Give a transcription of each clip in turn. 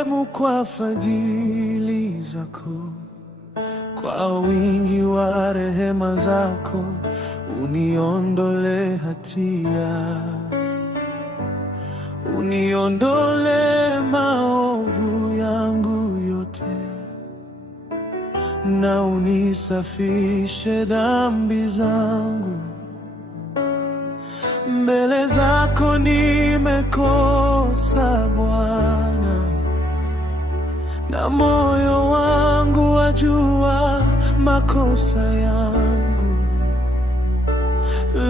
Nirehemu kwa fadhili zako, kwa wingi wa rehema zako, uniondole hatia, uniondole maovu yangu yote, na unisafishe dhambi zangu. Mbele zako nimekosa Bwana, na moyo wangu wajua makosa yangu,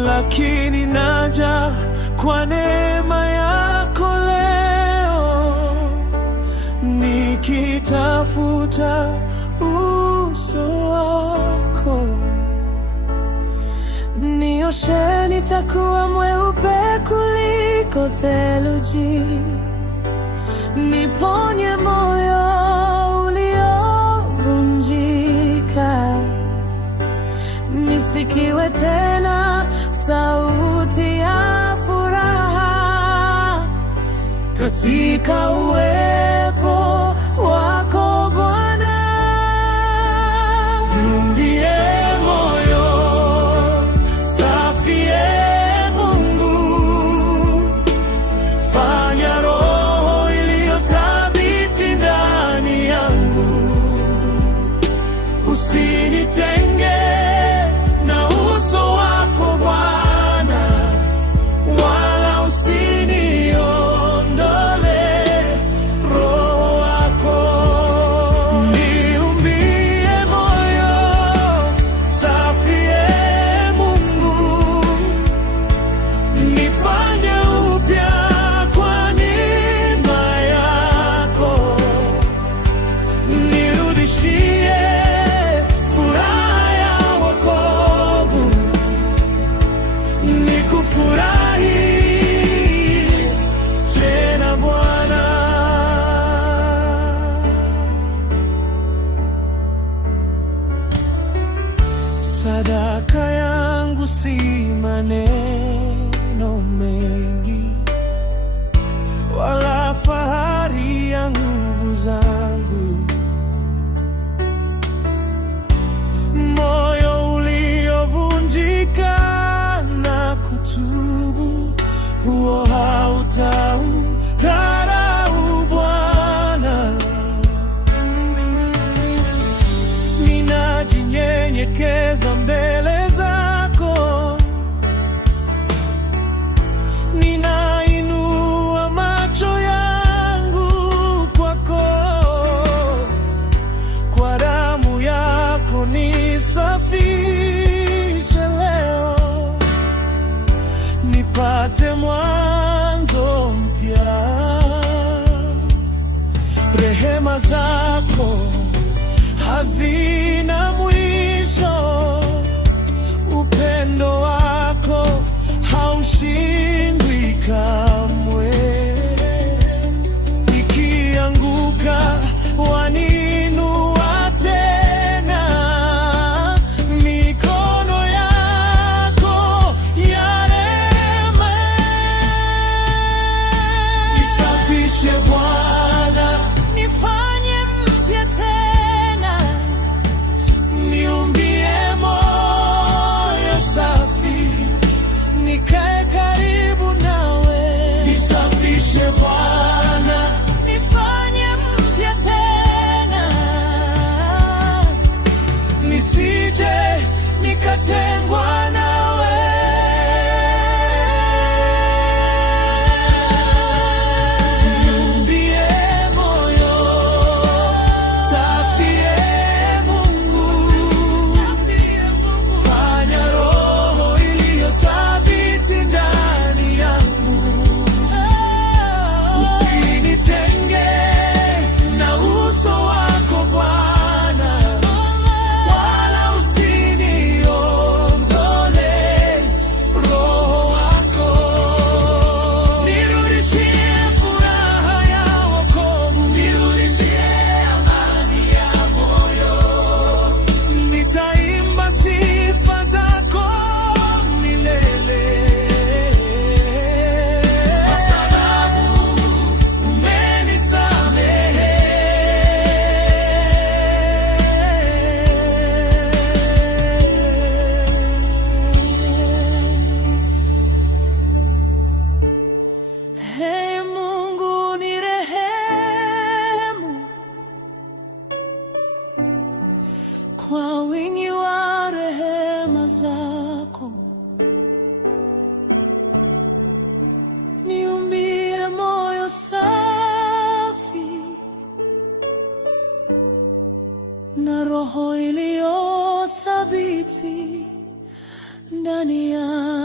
lakini naja kwa neema yako leo, nikitafuta uso wako. Nioshe, nitakuwa mweupe kuliko theluji. Niponye moyo uliovunjika, nisikiwe tena sauti ya furaha katika uwepo wako Bwana. Niumbie moyo safi, Mungu, fanya roho iliyothabiti ndani yangu, usinitenge na uso wako Bwana, wala usiniondole roho wako. Niumbie moyo safi, Mungu, nifanye upya kwa neema yako, nirudishie furaha ya wokovu, nikufurahi tena Bwana. Sadaka yangu si maneno mengi, wala fahari ya nguvu zangu. Moyo uliovunjika na kutubu, huo hautaudharau Bwana. Ninajinyenyekeza mbele zako, ninainua macho yangu kwako. Kwa damu yako nisafishe leo, nipate mwanzo mpya. Rehema zako hazina mwisho, upendo wako haushindwi kamwe. Nikianguka waniinua tena, mikono yako ya rehema. Nisafishe Bwana, Nifanye mpya tena, niumbie moyo safi, nikae karibu nawe. nisafishe Bwana, Nifanye mpya tena, nisije nikatengwa nawe. Niumbie ndani yangu.